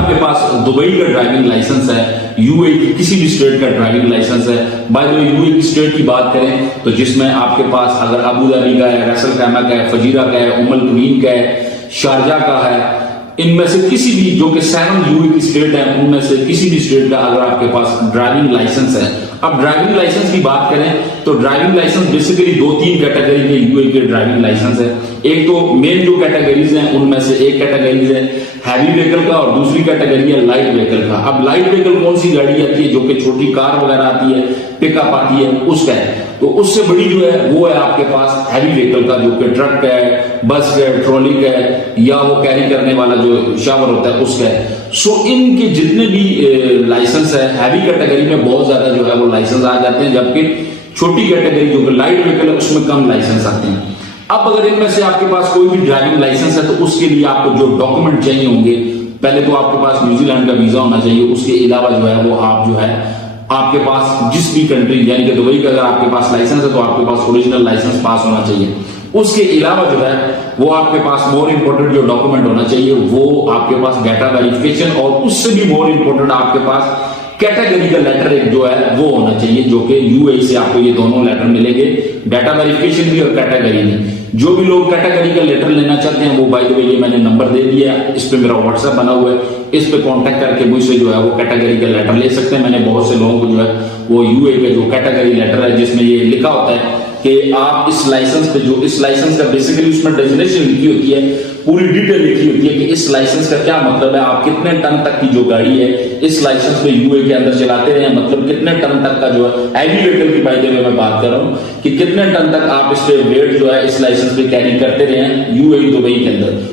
आपके पास दुबई का driving licence है, यूएई की किसी भी स्टेट का ड्राइविंग लाइसेंस है, बाय द वे यूएई की स्टेट की बात करें तो जिसमें आपके पास अगर अबू धाबी का है, रसल खैमा का है, फजीरा का है, उम्मुल कुवैन का है, शारजा का है, इनमें से किसी भी जो कि 7 यूएई की स्टेट है उनमें से किसी भी स्टेट का अगर आपके पास ड्राइविंग लाइसेंस है। अब ड्राइविंग लाइसेंस की बात करें तो ड्राइविंग लाइसेंस बेसिकली 2-3 कैटेगरी के यूएई के ड्राइविंग लाइसेंस है। एक तो मेन जो कैटेगरीज हैं उनमें से एक कैटेगरीज है हैवी व्हीकल का और दूसरी कैटेगरी है लाइट व्हीकल का। अब लाइट व्हीकल कौन सी गाड़ी आती है, जो कि छोटी कार वगैरह आती है, पिकअप आती है, उसका है। तो उससे बड़ी जो है वो है आपके पास हैवी व्हीकल का, जो कि ट्रक का है, बस का है, ट्रॉली का है, या वो कैरी करने वाला जो शावर होता है उसका है। सो इनके जितने भी लाइसेंस है हैवी कैटेगरी में बहुत ज्यादा जो है वो लाइसेंस आ जाते हैं, जबकि छोटी कैटेगरी जो कि लाइट व्हीकल है उसमें कम लाइसेंस आते हैं। अब अगर इनमें से आपके पास कोई भी ड्राइविंग लाइसेंस है तो उसके लिए आपको जो डॉक्यूमेंट चाहिए होंगे, पहले तो आपके पास न्यूजीलैंड का वीजा होना चाहिए। उसके अलावा जो है वो आप जो है आपके पास जिस भी कंट्री यानी कि दुबई का अगर आपके पास लाइसेंस है तो आपके पास ओरिजिनल लाइसेंस पास होना चाहिए। उसके अलावा जो है वो आपके पास मोर इंपोर्टेंट जो डॉक्यूमेंट होना चाहिए वो आपके पास डाटा वेरिफिकेशन, और उससे भी मोर इंपोर्टेंट आपके पास कैटेगरी का लेटर एक जो है वो होना चाहिए, जो कि यूएई से आपको ये दोनों लेटर मिलेंगे, डाटा वेरिफिकेशन भी और कैटेगरी भी। जो भी लोग कैटेगरी का लेटर लेना चाहते हैं वो बाय द वे ये मैंने नंबर दे दिया, इस पे मेरा व्हाट्सएप बना हुआ है, इस पे कांटेक्ट करके मुझसे जो है वो कैटेगरी का लेटर ले सकते हैं। मैंने बहुत से लोगों को जो है वो यूएई का जो कैटेगरी लेटर है जिसमें ये लिखा होता है कि आप इस लाइसेंस पे, जो इस लाइसेंस का बेसिकली उसमें डेफिनेशन लिखी होती है, पूरी डिटेल लिखी होती है कि इस लाइसेंस का क्या मतलब है, आप कितने टन तक की जो गाड़ी है इस लाइसेंस पे यूएई के अंदर चलाते रहे, मतलब कितने टन तक का जो है हैवी व्हीकल की बाय द वे मैं बात कर रहा हूं कि कितने टन तक आप इस पे वेट जो है इस लाइसेंस पे कैरी करते रहे यूएई दुबई के अंदर।